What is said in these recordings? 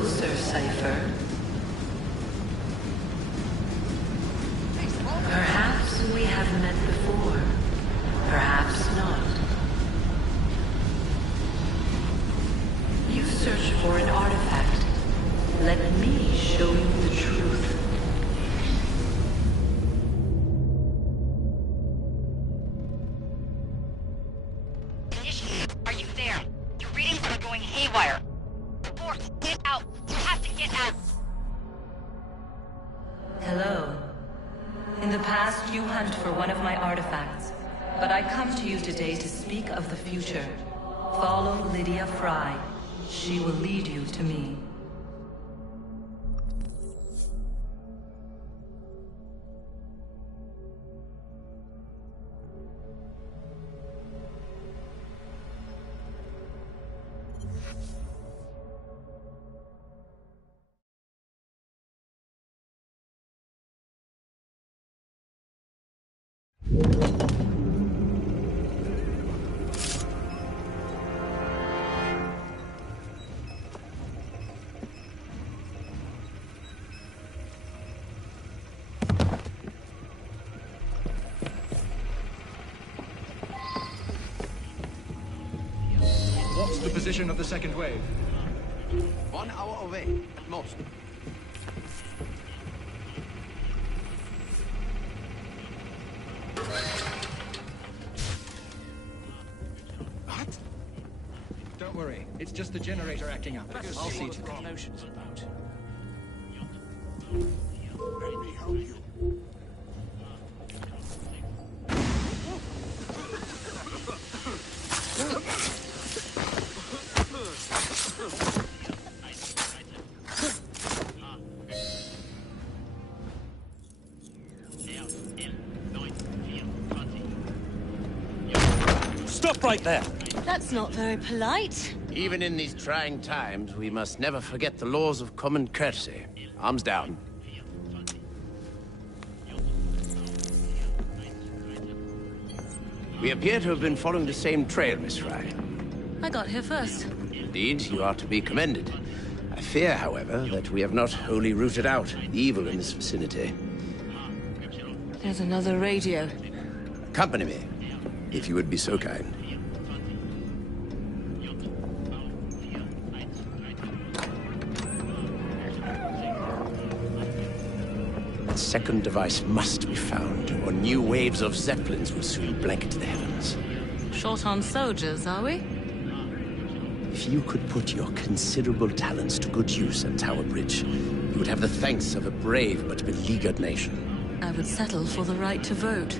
closer, Cypher. Perhaps we have met before. Perhaps not. You search for an artifact. Let me show you the truth. Are you there? Your readings are going haywire. Force, get out. You have to get out. Hello. In the past, you hunt for one of my artifacts, but I come to you today to speak of the future. Follow Lydia Fry. She will lead you to me. What's the position of the second wave? 1 hour away, at most. What? Don't worry, it's just the generator acting up. I'll see to that. Notions about. Let me help you. Stop right there! That's not very polite. Even in these trying times, we must never forget the laws of common courtesy. Arms down. We appear to have been following the same trail, Miss Fry. I got here first. Indeed, you are to be commended. I fear, however, that we have not wholly rooted out evil in this vicinity. There's another radio. Accompany me, if you would be so kind. The second device must be found, or new waves of Zeppelins will soon blanket the heavens. Short on soldiers, are we? If you could put your considerable talents to good use at Tower Bridge, you would have the thanks of a brave but beleaguered nation. I would settle for the right to vote.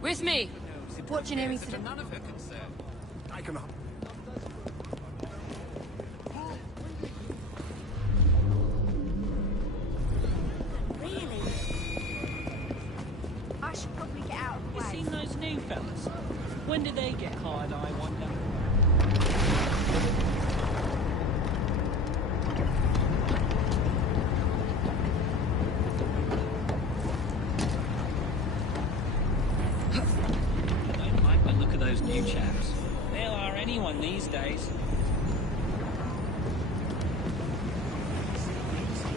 With me. Watching everything. None of her concern. I can help. Really? I should probably get out of the way. You seen those new fellas. When did they get hired, I wonder? Don't like the look of those new chaps. They'll hire anyone these days.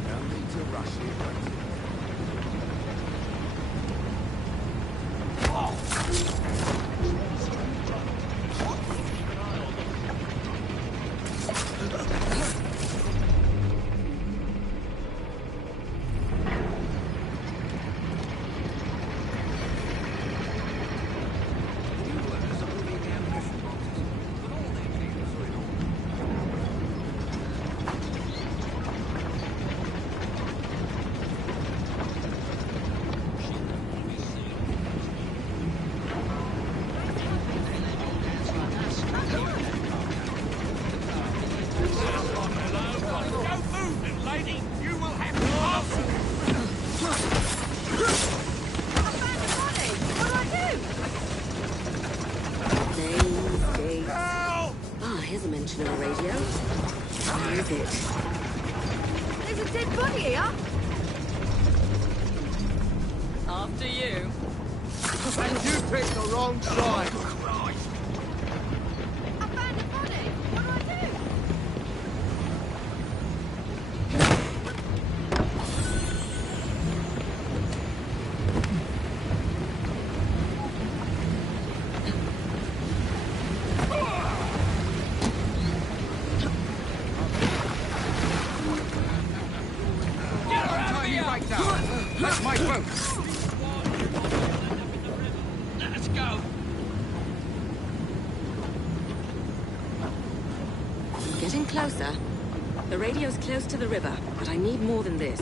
No need to rush it. Here's a mention of a radio. Where is it? There's a dead body here. After you. And you picked the wrong side. I found a body. What do I do? That's my boat. Let's go. Getting closer. The radio's close to the river, but I need more than this.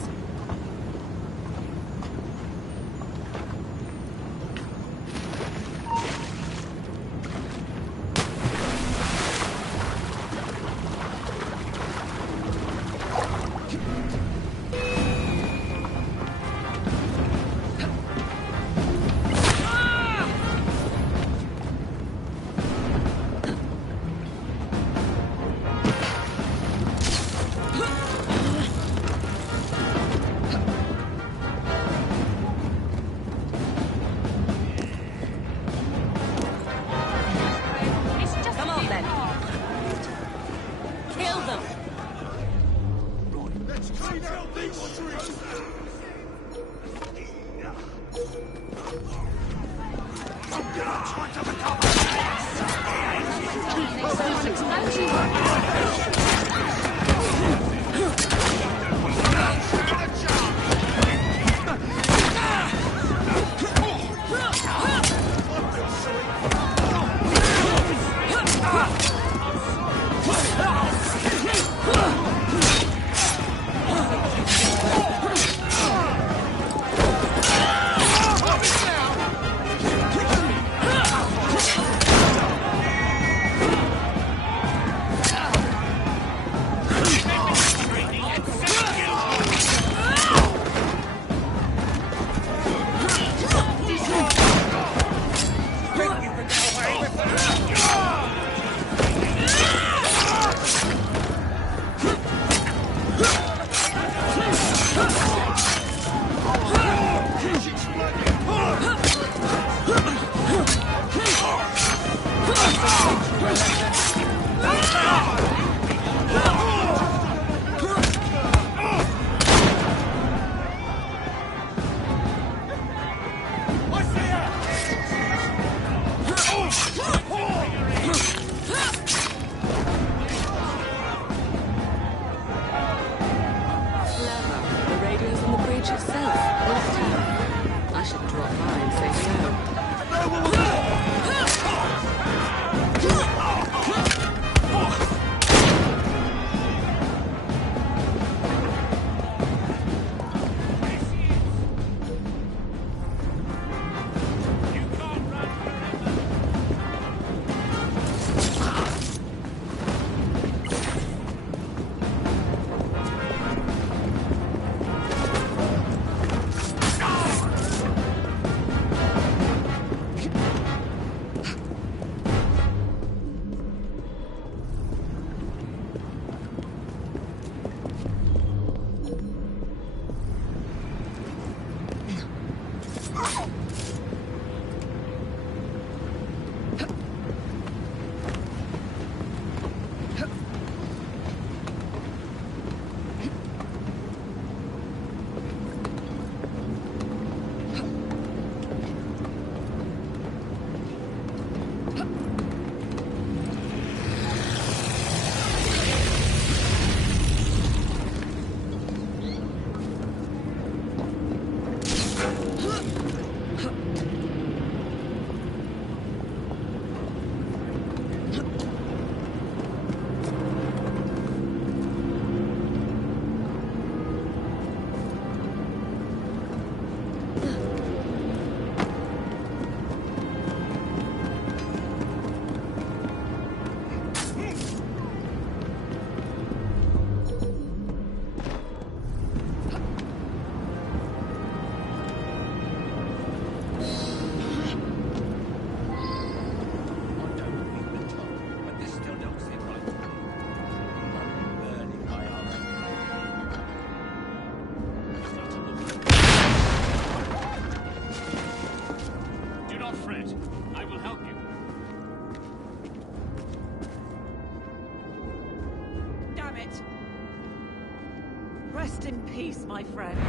Rest in peace, my friend.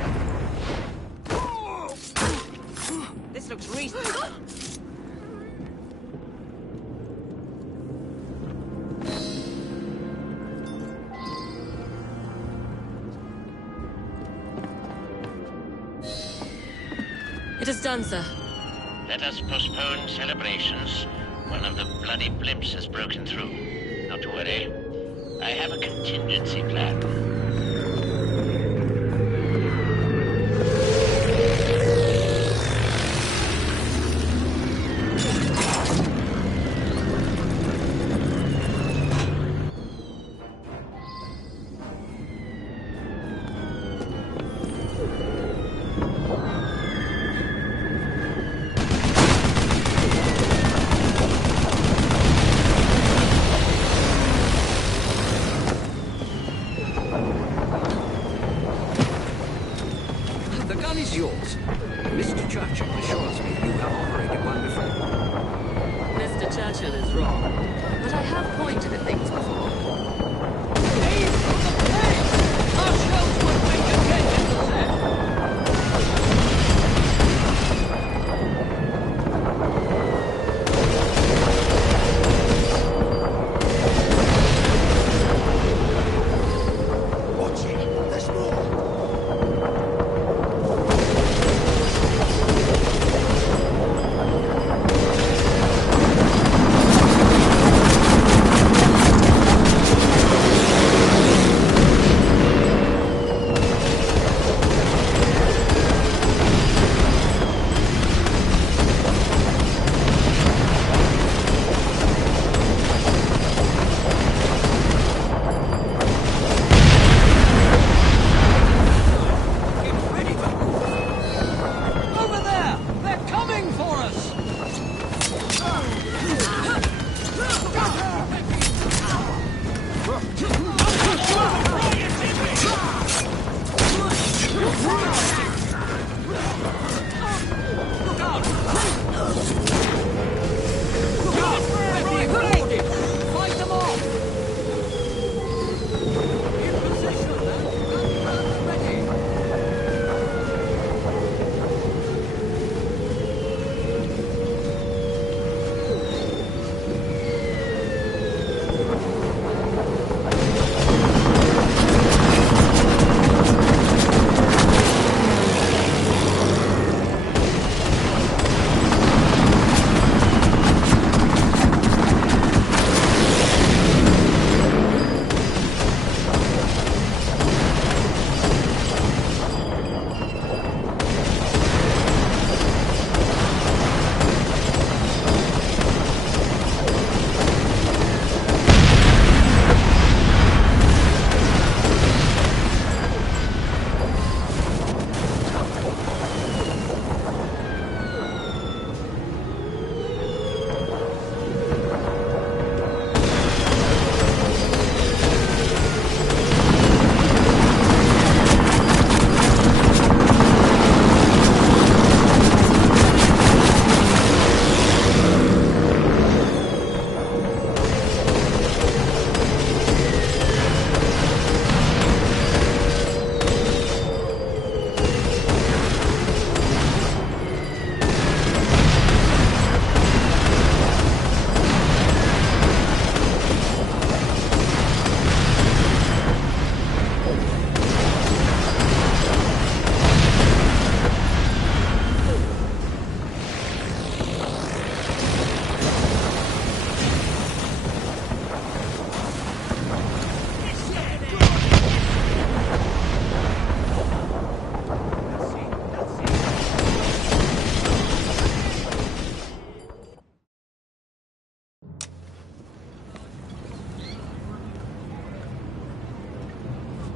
This looks recent. It is done, sir. Let us postpone celebrations. One of the bloody blimps has broken through. Not to worry. I have a contingency plan. Yours. Mr. Churchill assures me you have operated one before. Mr. Churchill is wrong, but I have pointed at things before. Aim for the place! Our shells would make a dent in the set. Watch it. There's more.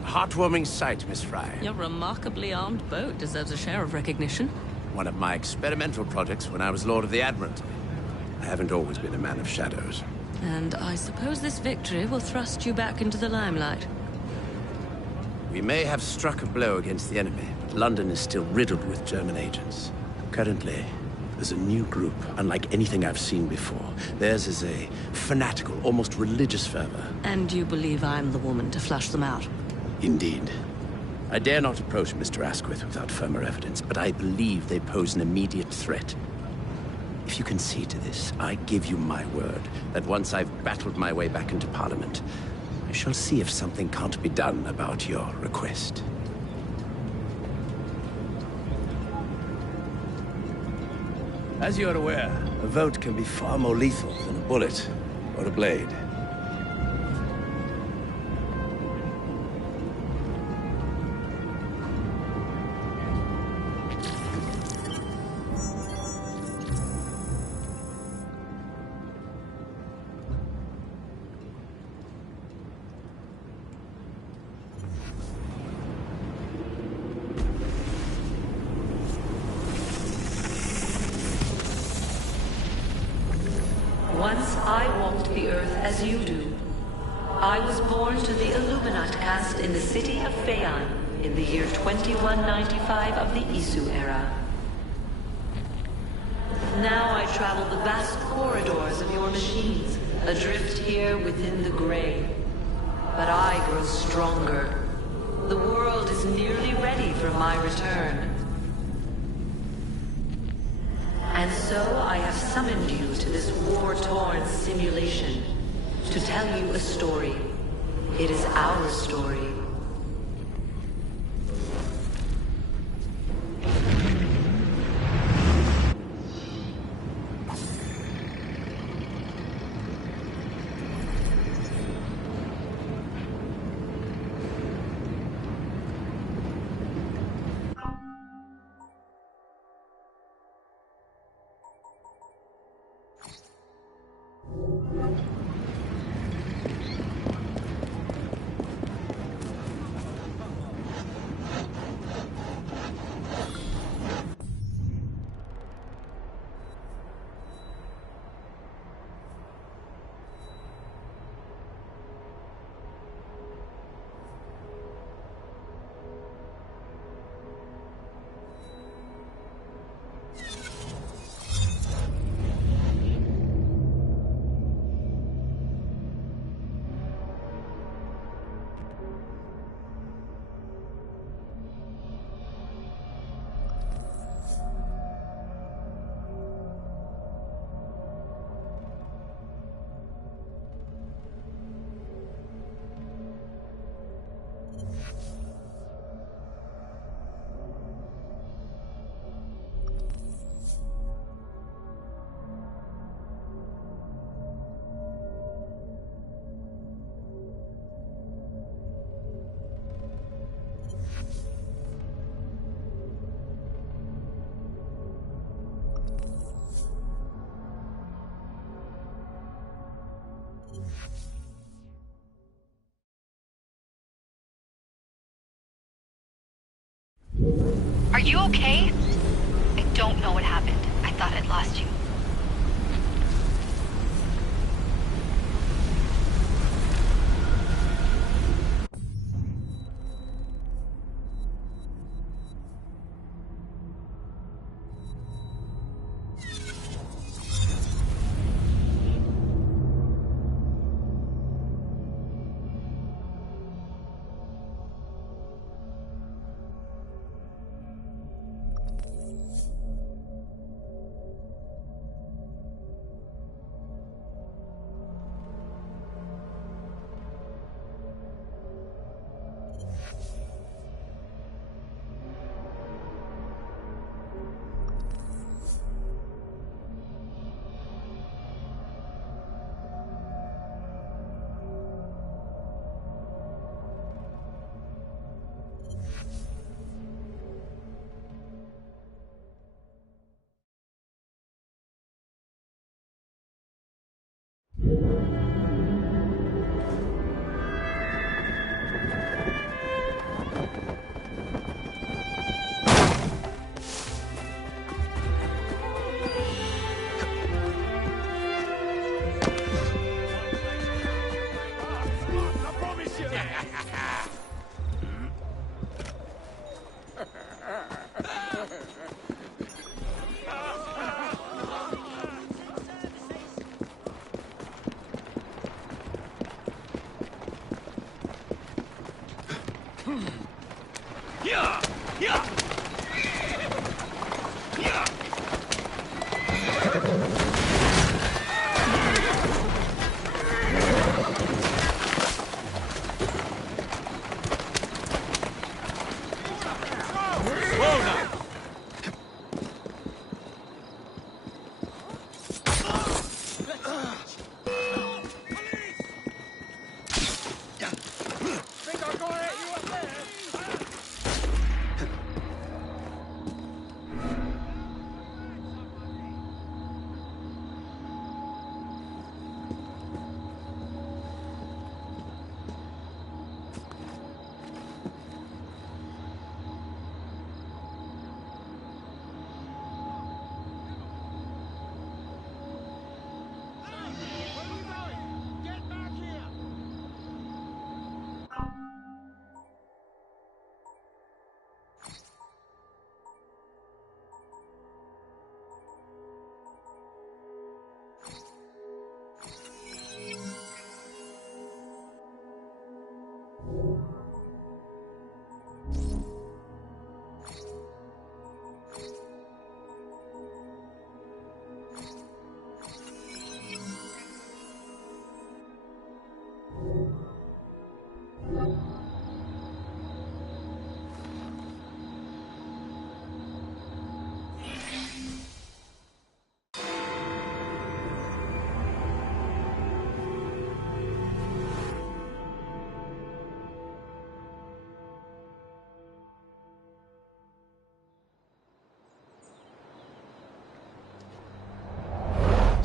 Heartwarming sight, Miss Fry. Your remarkably armed boat deserves a share of recognition. One of my experimental projects when I was Lord of the Admiralty. I haven't always been a man of shadows. And I suppose this victory will thrust you back into the limelight. We may have struck a blow against the enemy, but London is still riddled with German agents. Currently, there's a new group, unlike anything I've seen before. Theirs is a fanatical, almost religious fervor. And you believe I'm the woman to flush them out? Indeed. I dare not approach Mr. Asquith without firmer evidence, but I believe they pose an immediate threat. If you concede to this, I give you my word that once I've battled my way back into Parliament, I shall see if something can't be done about your request. As you are aware, a vote can be far more lethal than a bullet or a blade. Once I walked the earth as you do. I was born to the Illuminat caste in the city of Phaeon in the year 2195 of the Isu era. Now I travel the vast corridors of your machines, adrift here within the gray. But I grow stronger. The world is nearly ready for my return. And so I have summoned you to this war-torn simulation to tell you a story. It is our story. Are you okay? I don't know what happened. I thought I'd lost you.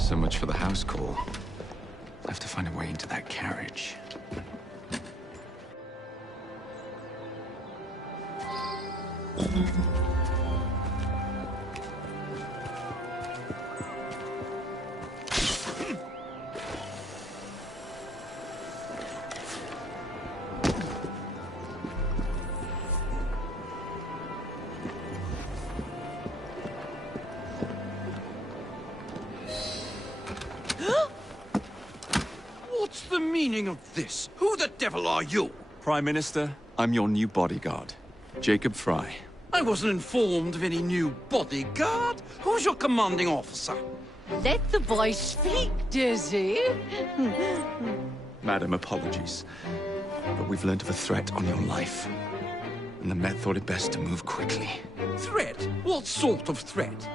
So much for the house call. I have to find a way into that carriage. What's the meaning of this? Who the devil are you? Prime Minister, I'm your new bodyguard, Jacob Fry. I wasn't informed of any new bodyguard. Who's your commanding officer? Let the boy speak, Dizzy. Madam, apologies. But we've learned of a threat on your life. And the Met thought it best to move quickly. Threat? What sort of threat?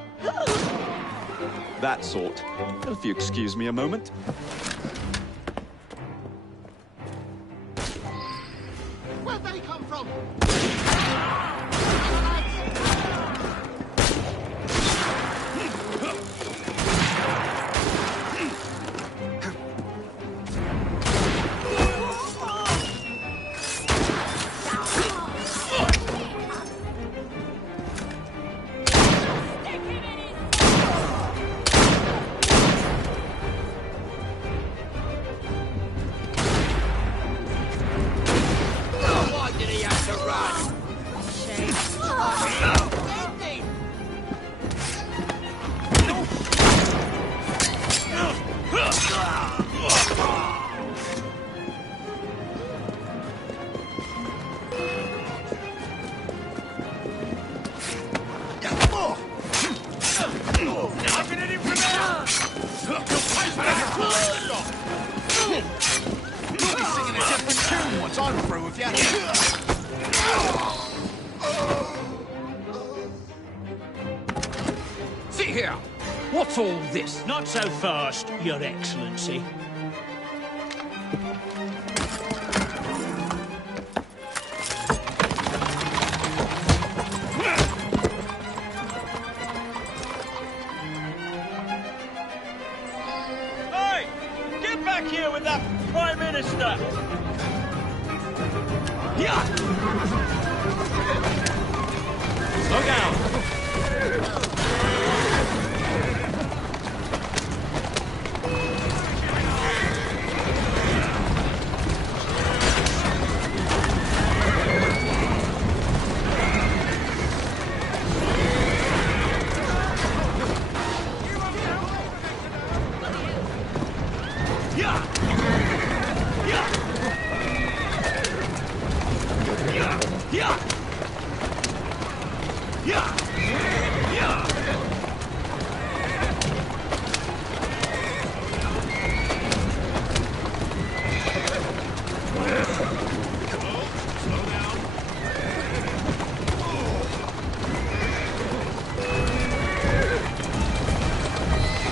That sort. If you excuse me a moment. Where'd they come from? Why did he have to run? You'll be singing a different tune once I'm through with you. See here. What's all this? Not so fast, Your Excellency. Hey! Get back here with that Prime Minister! Slow down!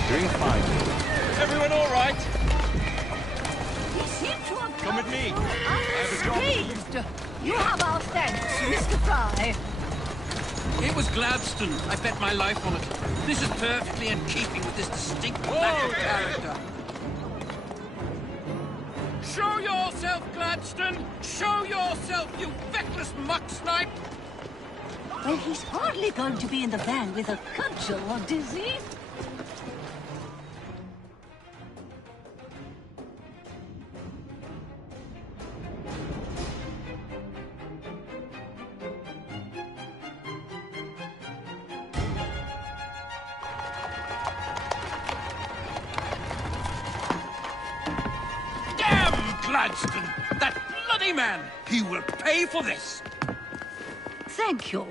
Doing fine. Everyone all right? He seemed to have Come with me. unscathed. You have our thanks, Mr. Fry. It was Gladstone. I bet my life on it. This is perfectly in keeping with this distinct lack of character. Show yourself, Gladstone! Show yourself, you feckless muck snipe! Well, he's hardly going to be in the van with a cudgel, Dizzy. Gladstone! That bloody man! He will pay for this! Thank you.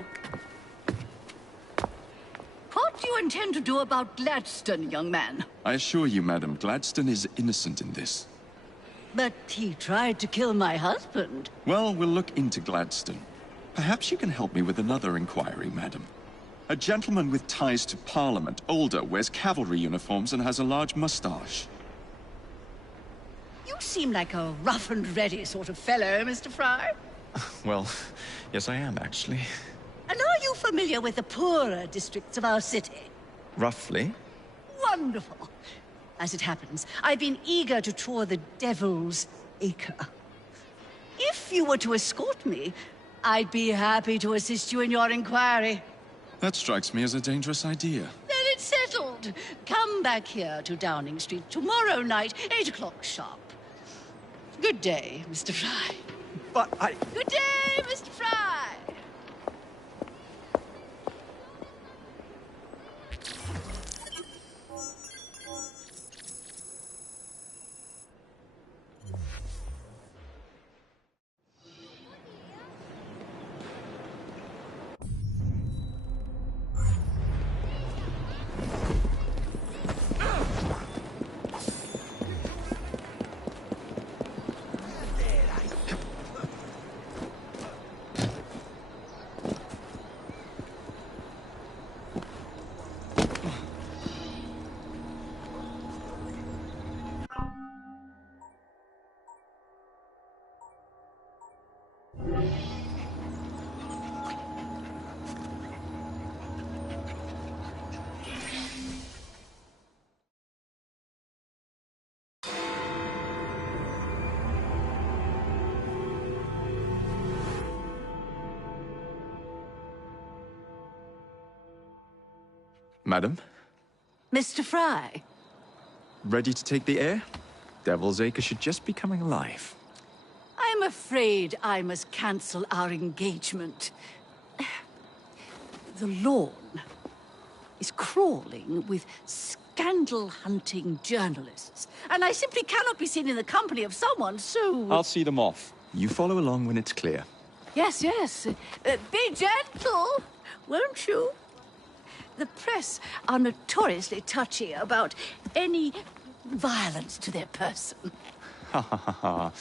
What do you intend to do about Gladstone, young man? I assure you, Madam, Gladstone is innocent in this. But he tried to kill my husband. Well, we'll look into Gladstone. Perhaps you can help me with another inquiry, Madam. A gentleman with ties to Parliament, older, wears cavalry uniforms and has a large mustache. You seem like a rough and ready sort of fellow, Mr. Fry. Well, yes I am, actually. And are you familiar with the poorer districts of our city? Roughly. Wonderful. As it happens, I've been eager to tour the Devil's Acre. If you were to escort me, I'd be happy to assist you in your inquiry. That strikes me as a dangerous idea. Then it's settled. Come back here to Downing Street tomorrow night, 8 o'clock sharp. Good day, Mr. Fry. But I... Good day, Mr. Fry. Madam? Mr. Fry. Ready to take the air? Devil's Acre should just be coming alive. I'm afraid I must cancel our engagement. The lawn is crawling with scandal-hunting journalists, and I simply cannot be seen in the company of someone so... I'll see them off. You follow along when it's clear. Yes, yes. Be gentle, won't you? The press are notoriously touchy about any violence to their person. Ha ha ha ha.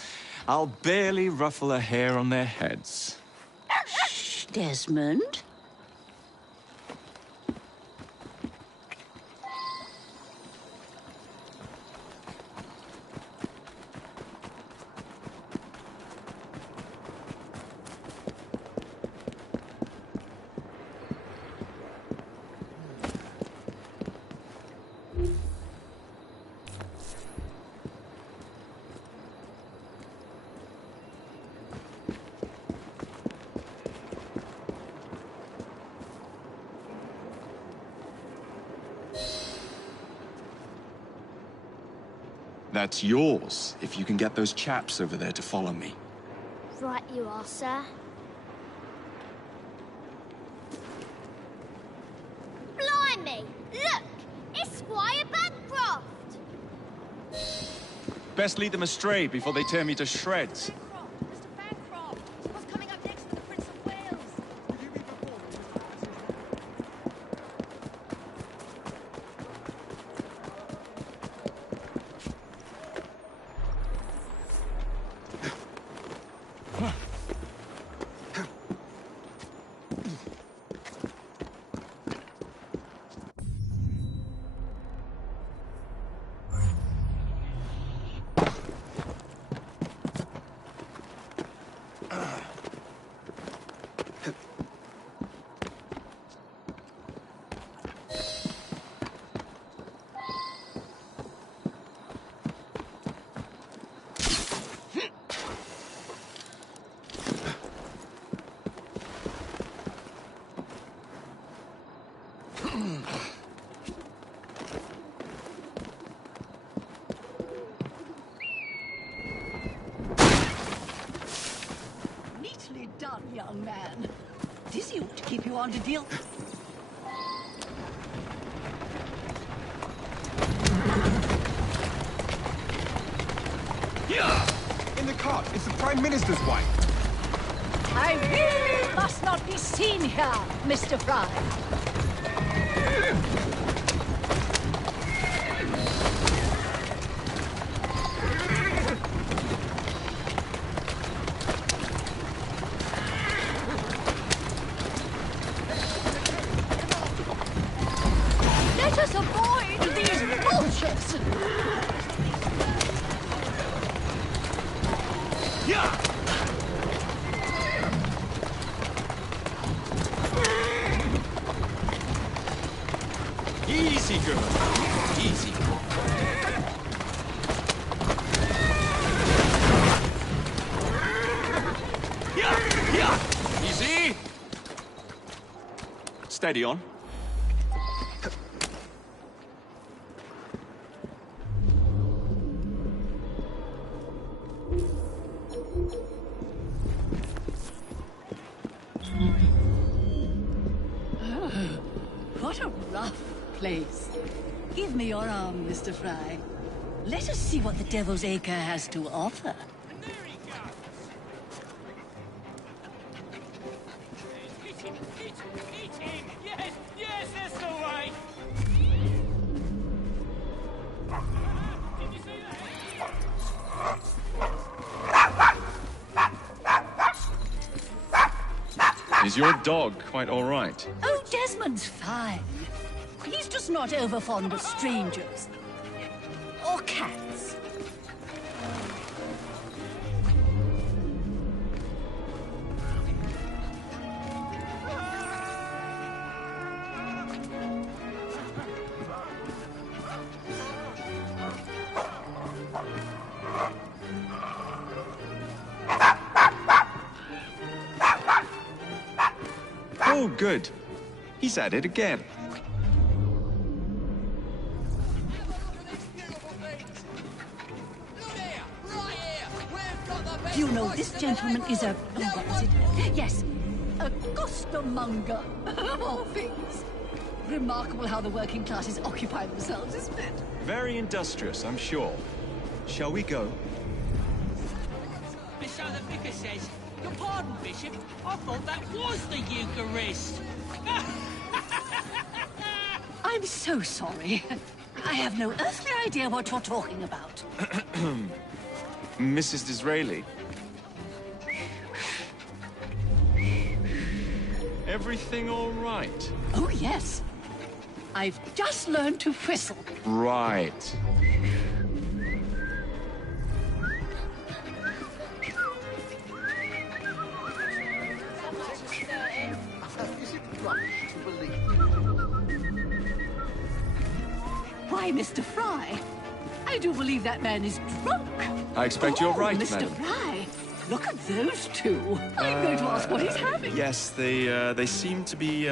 I'll barely ruffle a hair on their heads. Shh, Desmond. That's yours, if you can get those chaps over there to follow me. Right you are, sir. Blimey! Look! It's Squire Bancroft! Best lead them astray before they tear me to shreds. Mr. Bancroft! What's coming up next for the Prince of Wales? Neatly done, young man. Dizzy ought to keep you on to deal. In the cart, it's the Prime Minister's wife. I really must not be seen here, Mr. Fry. Let us avoid these vultures. Easy, girl. Easy. Steady! Steady on. What a rough place. Give me your arm, Mr. Fry. Let us see what the Devil's Acre has to offer. Yes, that's the way! Did you see that? Is your dog quite all right? Oh, Desmond's fine. He's just not over fond of strangers. Or cats. Oh, good. He's at it again. You know, this gentleman is a... what is it? Yes, a costermonger, of all things. Remarkable how the working classes occupy themselves, isn't it? Very industrious, I'm sure. Shall we go? So the vicar says, your pardon, Bishop, I thought that was the Eucharist. I'm so sorry. I have no earthly idea what you're talking about. Mrs. Disraeli? Everything all right? Oh, yes. I've just learned to whistle. Right. Why, Mr. Fry? I do believe that man is drunk. I expect you're right, Mr. madam. Fry, look at those two. I'm going to ask what he's having. Yes, they seem to be,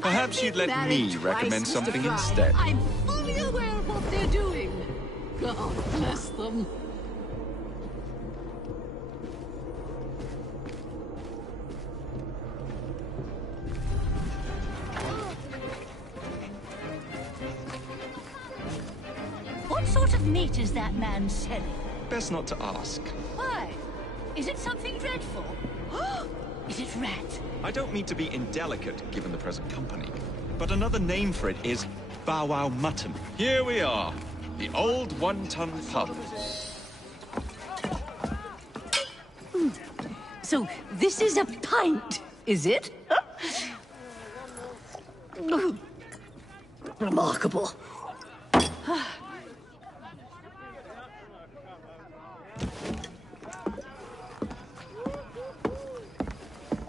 Perhaps you'd let me recommend Mr. something Fry. instead. I'm fully aware of what they're doing. God bless them. What sort of meat is that man selling? Best not to ask. Why? Is it something dreadful? Is it rat? I don't mean to be indelicate, given the present company, but another name for it is bow wow mutton. Here we are, the old one-ton pub. So this is a pint, is it? Remarkable.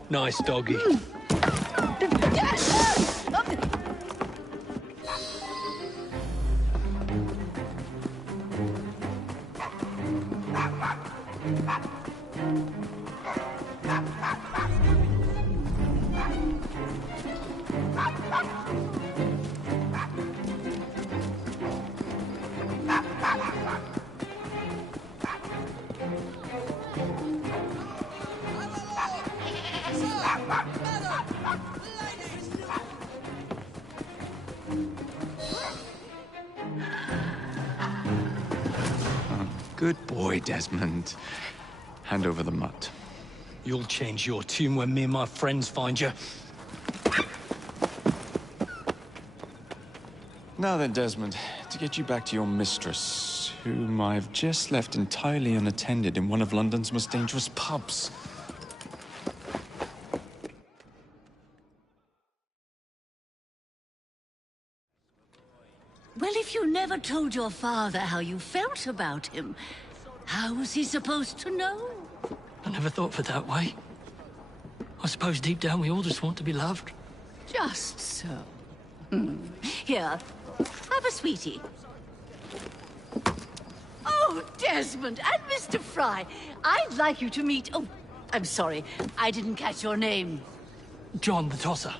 Nice doggy. Good boy, Desmond. Hand over the mutt. You'll change your tune when me and my friends find you. Now then, Desmond, to get you back to your mistress, whom I've just left entirely unattended in one of London's most dangerous pubs. Well, if you never told your father how you felt about him, how was he supposed to know? I never thought of it that way. I suppose deep down we all just want to be loved. Just so. Here, have a sweetie. Oh, Desmond and Mr. Fry, I'd like you to meet... Oh, I'm sorry, I didn't catch your name. John the Tosser.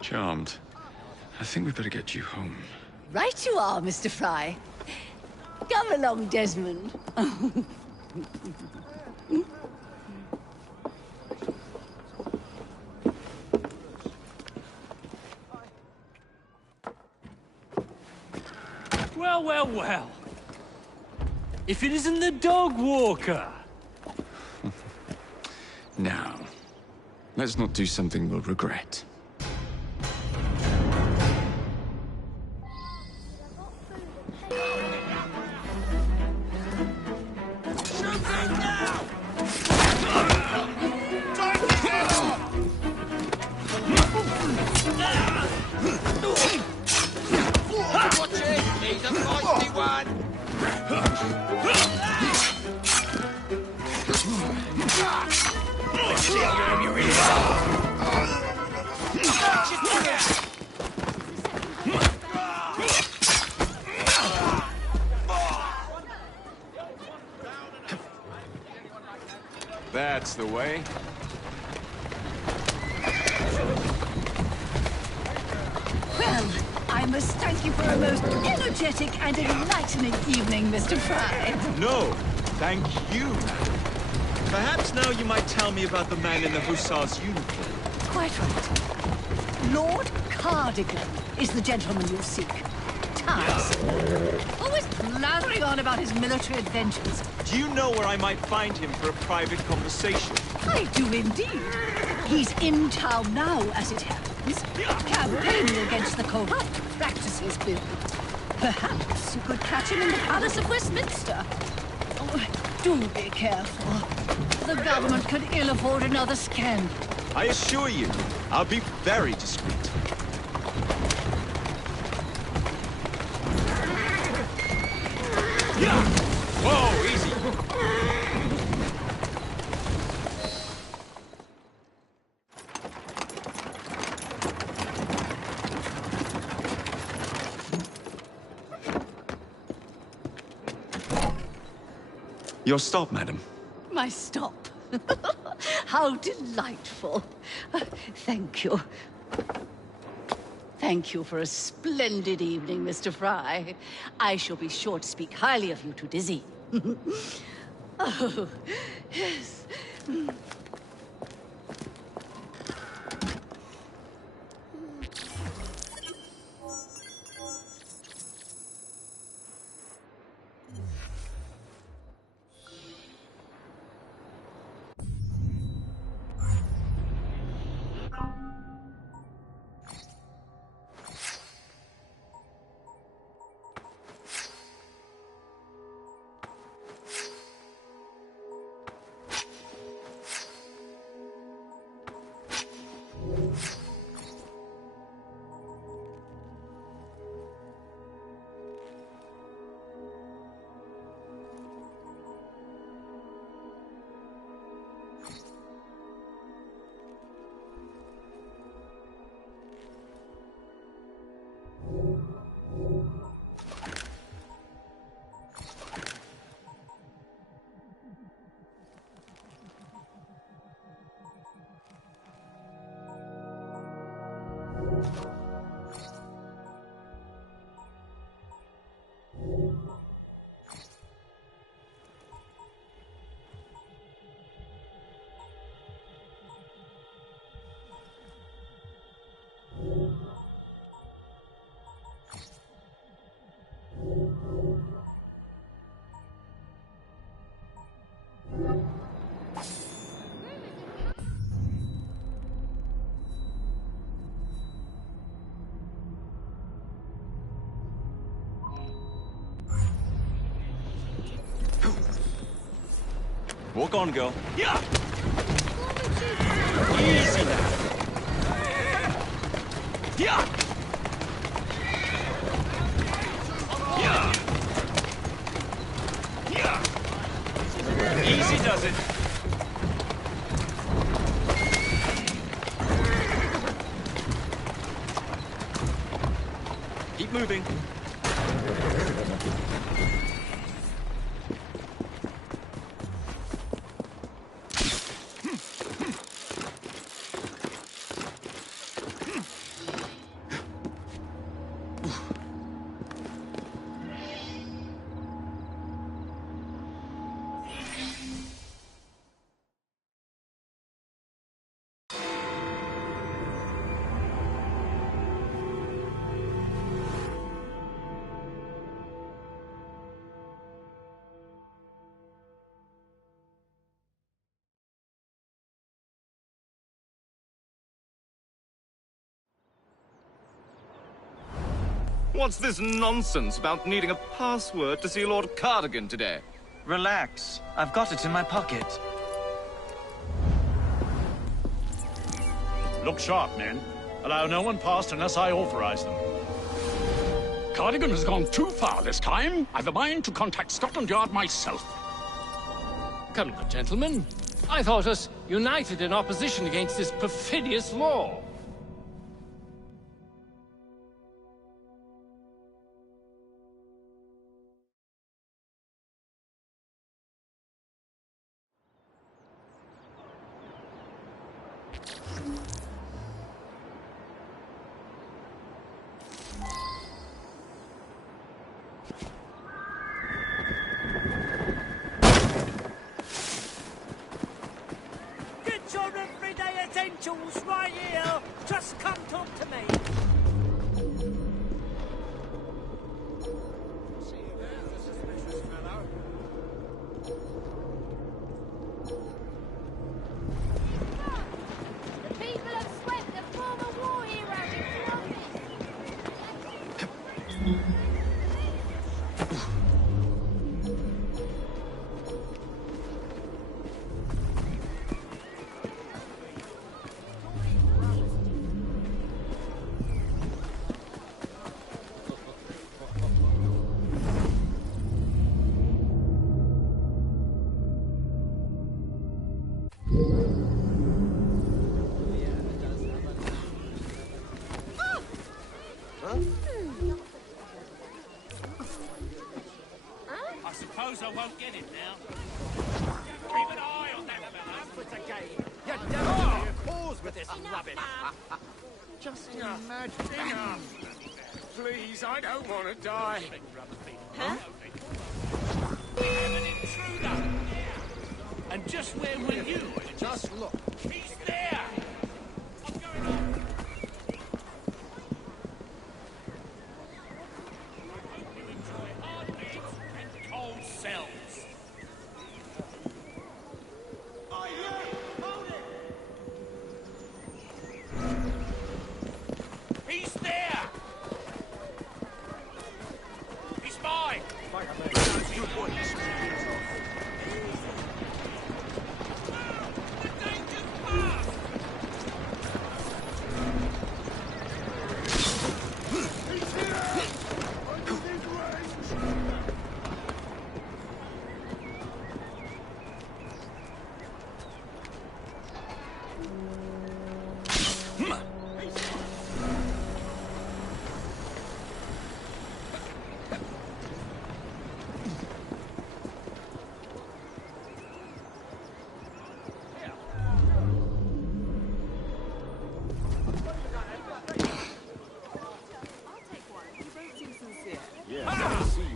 Charmed. I think we better get you home. Right you are, Mr. Fry. Come along, Desmond. Well, well, well. If it isn't the dog walker. Now, let's not do something we'll regret. That's the way. Well, I must thank you for a most energetic and enlightening evening, Mr. Fry. No, thank you. Perhaps now you might tell me about the man in the hussar's uniform. Quite right. Lord Cardigan is the gentleman you seek. Tiresome. Always blathering on about his military adventures. Do you know where I might find him for a private conversation? I do indeed. He's in town now, as it happens, campaigning against the corrupt practices bill. Perhaps you could catch him in the Palace of Westminster. Oh, do be careful. The government could ill afford another scandal. I assure you, I'll be very discreet. Whoa, easy. Your stop, madam. My stop. How delightful. Thank you. Thank you for a splendid evening, Mr. Fry. I shall be sure to speak highly of you to Dizzy. Oh, yes. Walk on, girl. Yeah! Easy now. Yeah! Yeah! Yeah! Easy does it. Keep moving. What's this nonsense about needing a password to see Lord Cardigan today? Relax. I've got it in my pocket. Look sharp, men. Allow no one past unless I authorize them. Cardigan has gone too far this time. I've a mind to contact Scotland Yard myself. Come now, gentlemen. I thought us united in opposition against this perfidious law. Right here. Just come talk to me. The people have swept the former war hero into office. I suppose I won't get it now. Keep an eye on that fella. You're down to your cause with this rubbish. Just imagine. Please, I don't want to die. Huh? We have an intruder. And just where were you? Just look. He's there. What's going on? He's there! He's mine!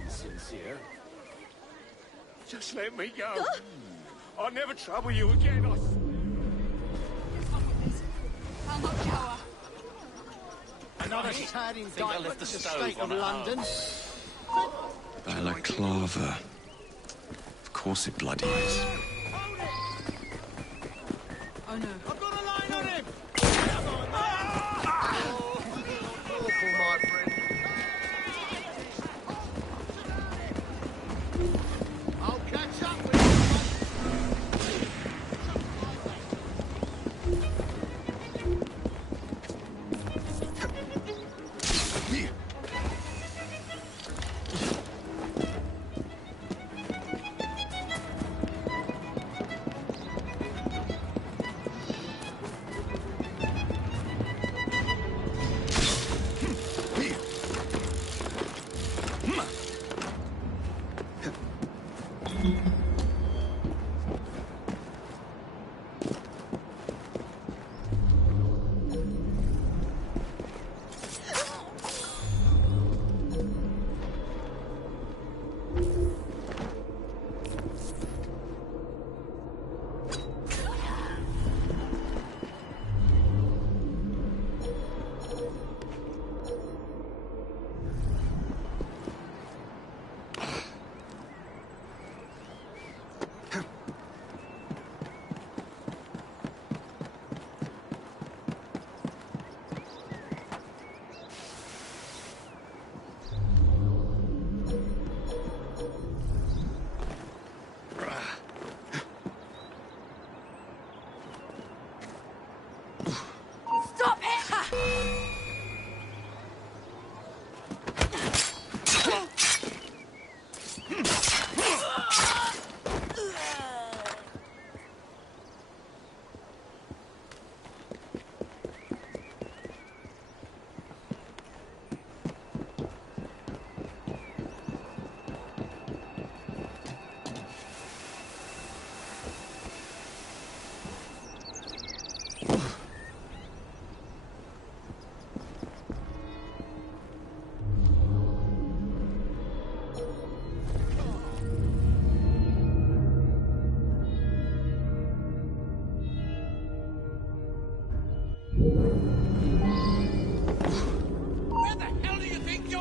Sincere. Just let me go. I'll never trouble you again, I swear. Another sad indictment to the state of London. Balaclava. Of course it bloody is. Oh no. I've got a line on him! Awful, my friend. I'll catch up with you.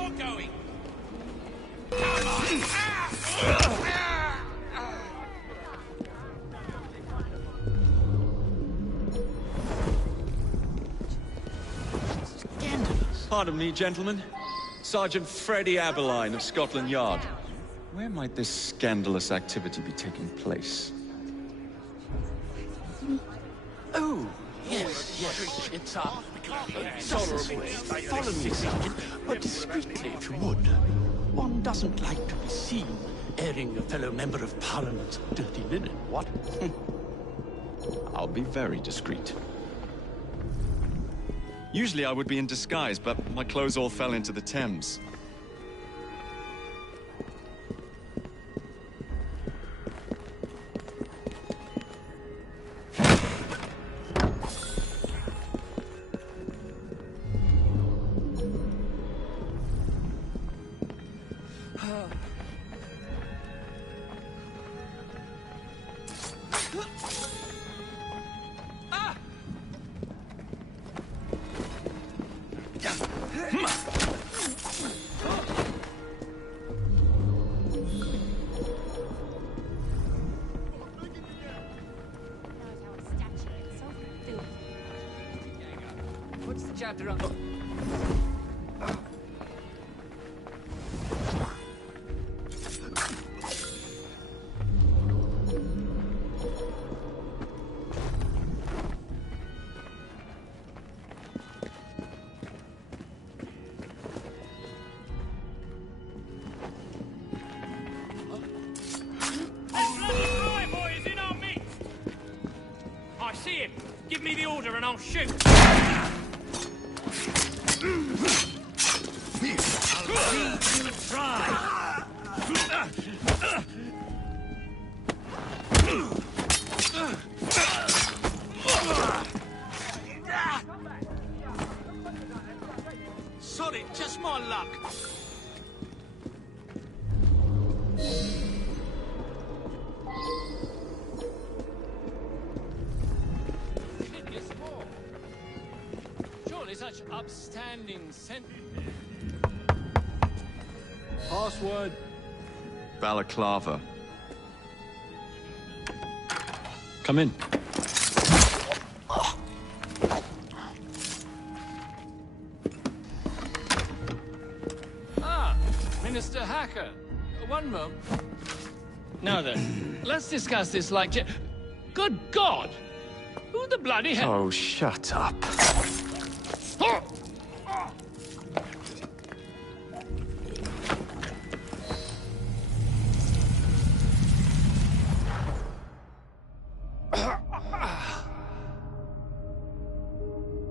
you're going. Pardon me, gentlemen. Sergeant Freddie Aberline of Scotland Yard. Where might this scandalous activity be taking place? Oh, yes. It's follow me, Sergeant, but discreetly, if you would. One doesn't like to be seen airing a fellow member of Parliament's dirty linen, what? I'll be very discreet. Usually I would be in disguise, but my clothes all fell into the Thames. What's the chapter on? I see him. Give me the order and I'll shoot. Sorry, just my luck. Surely such upstanding sentence. Password. Balaclava. Come in. Minister Hacker. One moment. Now then, let's discuss this like... Good God! Who the bloody hell... Oh, shut up.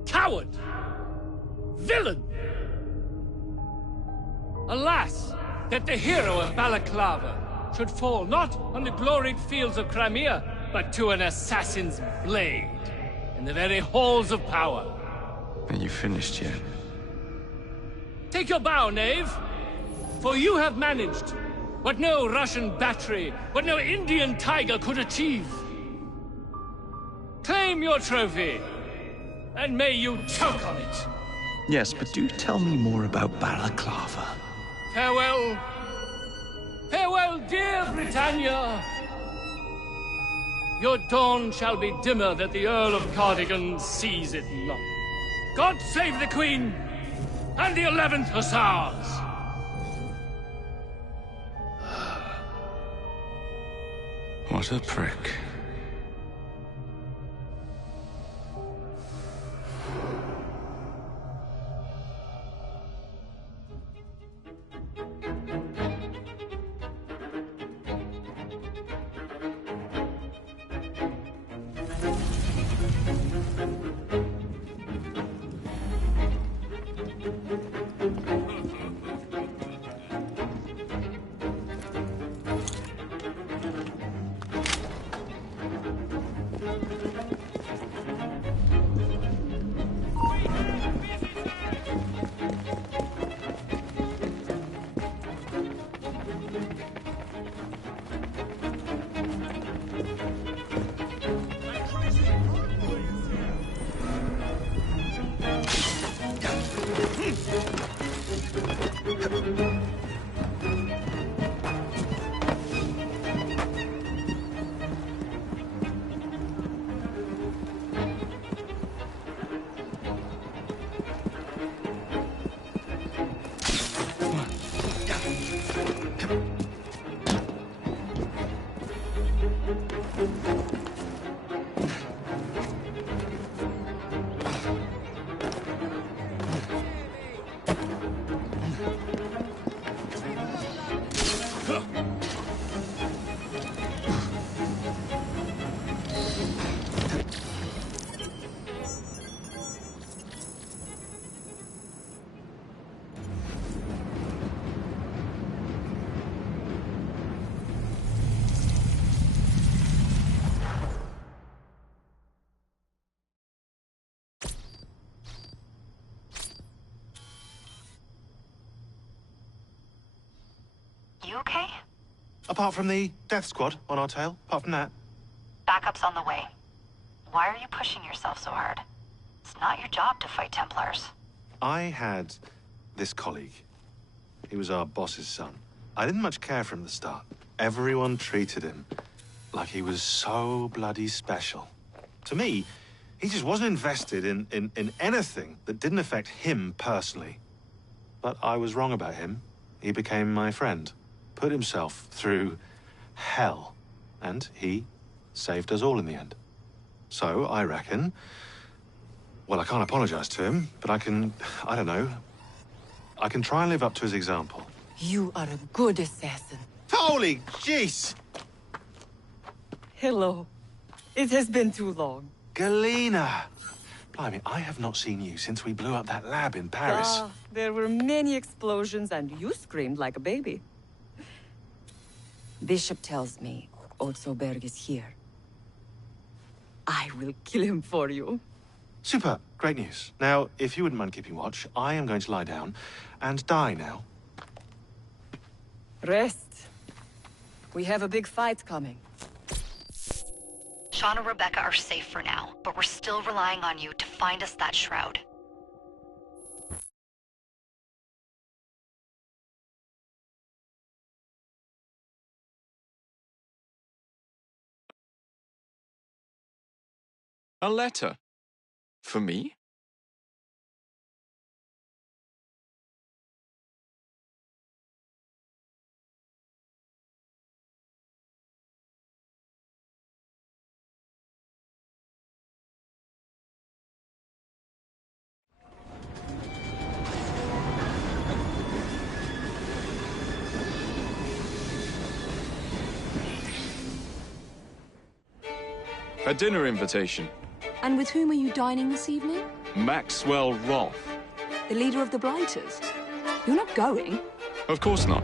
Coward! Villain! Alas, that the hero of Balaclava should fall not on the gloried fields of Crimea, but to an assassin's blade in the very halls of power. Are you finished yet? Take your bow, knave, for you have managed what no Russian battery, what no Indian tiger could achieve. Claim your trophy, and may you choke on it. Yes, but do tell me more about Balaclava. Farewell. Farewell, dear Britannia. Your dawn shall be dimmer that the Earl of Cardigan sees it not. God save the Queen and the 11th Hussars. What a prick. you okay? Apart from the death squad on our tail, apart from that. Backup's on the way. Why are you pushing yourself so hard? It's not your job to fight Templars. I had this colleague. He was our boss's son. I didn't much care for him at the start. Everyone treated him like he was so bloody special. To me, he just wasn't invested in anything that didn't affect him personally. But I was wrong about him. He became my friend, put himself through hell, and he saved us all in the end. So, I reckon... Well, I can't apologize to him, but I can try and live up to his example. You are a good assassin. Holy jeez! Hello. It has been too long. Galena! Blimey, I have not seen you since we blew up that lab in Paris. There were many explosions and you screamed like a baby. Bishop tells me Otzoberg is here. I will kill him for you. Super. Great news. Now, if you wouldn't mind keeping watch, I am going to lie down and die now. Rest. We have a big fight coming. Sean and Rebecca are safe for now, but we're still relying on you to find us that shroud. A letter? For me? A dinner invitation. And with whom are you dining this evening? Maxwell Roth. The leader of the Blighters. You're not going? Of course not.